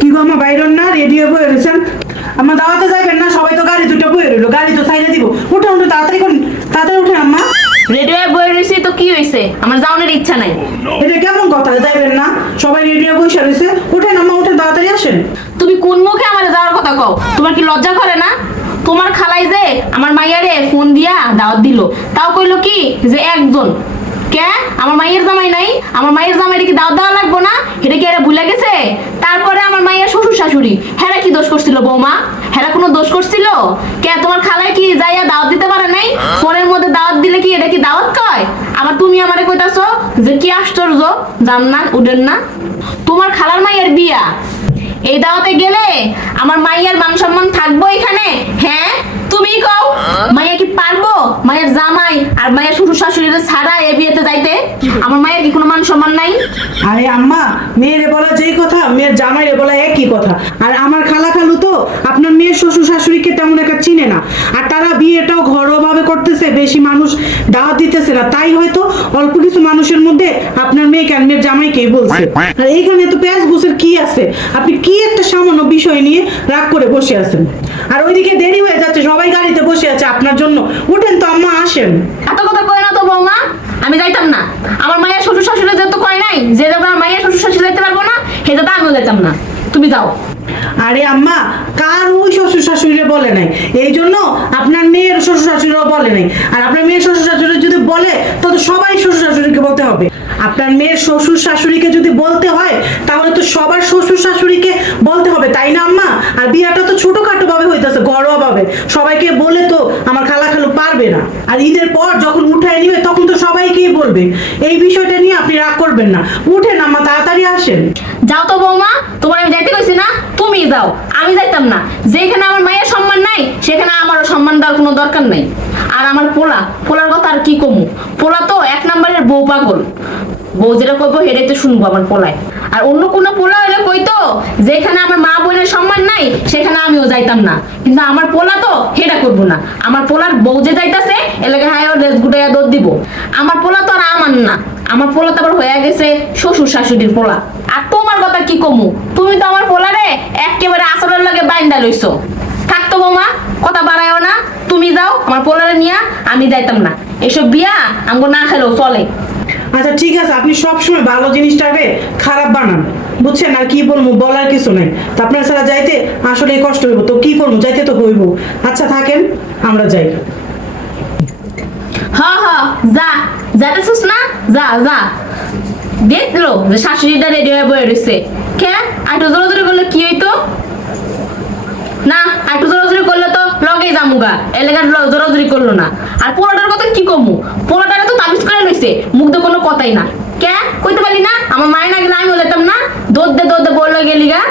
কি গো আমার বাইরন না? বয়ে রয়েছেন আমার দাওয়াতে যাইবেন না? সবাই তো গাড়ি দুটো বয়ে রইল। গাড়ি তো সাইডে দিব। উঠে উঠে তাড়াতাড়ি করুন। তাড়াতাড়ি উঠে আম্মা। বই রয়েছি তো কি হয়েছে আমার যাওয়ানোর ইচ্ছা নাই। এটা কেমন কথা? যাইবেন না? সবাই বসে রয়েছে উঠেন আম্মা উঠে তাড়াতাড়ি আসেন। তুমি কোন মুখে আমার যাওয়ার কথা কও? তোমার কি লজ্জা করে না? তোমার খালাই যে আমার মাইয়ারে ফোন দিয়া দাওয়াত দিল। তাও কইলো কি যে একজন। কে? আমার মায়ের জামাই নাই। আমার মায়ের জামাই কি দাওয়াত দেওয়া লাগবো না? এটা কি এরা ভুলে গেছে? তারপরে আমার মাইয়ের শ্বশুর শাশুড়ি? হেরা কি দোষ করছিল বৌমা? হেরা কোনো দোষ করছিল? কে, তোমার খালাই কি যাইয়া দাওয়াত দিতে পারে নাই? ফোনের মধ্যে দাওয়াত দিলে কি এটা কি দাওয়াত কয়? আবার তুমি আমারে কইতাছো যে কি আশ্চর্য, জান না উডেন না। তোমার খালার মাইয়ের বিয়া। এই দাওয়াতে গেলে আমার মাইয়ার মান সম্মান থাকব এখানে? হ্যাঁ? তুমি কও। মাইয়া কি পারব? মায়ের জামাই আর মায়ের শ্বশুর আমার মায়ের কি কোনো মান সম্মান নাই? আরে আম্মা মেয়েরে বলা যেই কথা মেয়ের জামাইরে বলা একই কথা। আর আমার খালা খালু তো আপনার মেয়ের শ্বশুর শাশুড়িকে তেমন একটা চিনে না। আর তারা বিয়েটাও ঘরোয়াভাবে করতেছে বেশি মানুষ দাওয়াত দিতেছে না। তাই হয়তো অল্প কিছু মানুষের মধ্যে আপনার মেয়েকে আর মেয়ের জামাইকেই বলছে। আর এইখানে তো প্যাঁচ বুসের কি আছে? আপনি কি একটা সামান্য বিষয় নিয়ে রাগ করে বসে আছেন? আর ওইদিকে দেরি হয়ে যাচ্ছে সবাই গাড়িতে বসে আছে আপনার জন্য। উঠেন তো আম্মা আসেন। এত কথা কয় না তো বৌমা। আমি যাইতাম না। আমার মায়ের শ্বশুর শাশুড়ি যেহেতু কয় নাই, যে যাবে আমার মায়ের শ্বশুর শাশুড়ি যাইতে পারব না, সে যাতে আমিও যাইতাম না। তুমি যাও। আরে আম্মা, কার ওই শ্বশুর শাশুড়িরে বলে নাই? এই জন্য আপনার মেয়ের শ্বশুর শাশুড়িও বলে নাই। আর আপনার মেয়ের শ্বশুর শাশুড়ি যদি বলে তত সবাই শ্বশুর শাশুড়িকে বলতে হবে। আপনার মেয়ের শ্বশুর শাশুড়িকে যদি বলতে হয়, তাহলে তো সবার শ্বশুর শাশুড়িকে বলতে হবে তাই না আম্মা আর বিয়েটা তো ছোটখাটো ভাবে হইতেছে ঘরোয়া ভাবে সবাইকে বলে তো আমার খালা খালু পারবে না। আর ঈদের পর যখন উঠায় নিবে, তখন তো সবাইকেই বলবে। এই বিষয়টা নিয়ে আপনি রাগ করবেন না। উঠেন আম্মা, তাড়াতাড়ি আসেন। যাও তো বৌমা, তোমার আমি যাইতে কইছি না, তুমি যাও। আমি যাইতাম না। যেখানে আমার মায়ের সম্মান নাই, সেখানে আমারও সম্মান দেওয়ার কোনো দরকার নাই। আর আমার পোলা, পোলার কথা আর কি কমু? পোলা তো এক নম্বরের বউ পাগল। বউ যেটা কইবো হেরে তো শুনব আমার পোলায়। আর অন্য কোনো পোলা হলে কইতো, যেখানে আমার মা নাই, সেখানে আমিও যাইতাম না। কিন্তু আমার পোলা তো হেটা করব না। আমার পোলার বউ যে যাইতাছে এলাকা হায় ওর রেস গুটাইয়া দৌড় দিব। আমার পোলা তো আর আমার না। আমার পোলা তো আবার হয়ে গেছে শ্বশুর শাশুড়ির পোলা। আর তোমার কথা কি কমু? তুমি তো আমার পোলারে একেবারে আসরের লাগে বাইন্দা লইছো। থাকতো বৌমা, কথা বাড়ায়ও না। তুমি যাও, আমার পোলারে নিয়া, আমি যাইতাম না। এসব বিয়া আমাকে না খেলেও চলে। আচ্ছা ঠিক আছে, আপনি সবসময় ভালো জিনিসটাকে খারাপ বানান, বুঝছেন? আর কি বলব, বলার কিছু নাই। তো আপনার ছাড়া যাইতে আসলে কষ্ট হইব। তো কি করব? যাইতে তো হইব। আচ্ছা থাকেন, আমরা যাই। যা। না? যা যা। যে শাশুড়িটা রেডি হয়ে বয়ে রয়েছে কে? একটু জোরে জোরে করলে কি হইতো? না একটু জোরাজুরি করলে তো লগেই জামুগা এলাকার জোরাজুরি করল না। আর পোলাটার কথা কি কমু? পোলাটারে তো তাবিজ করে লইছে। কোনো কথাই না। কে? কইতে পারলি না? আমার মায়ের না আমি বলতাম না? দোদ দে দোদ বলল গেলি গা।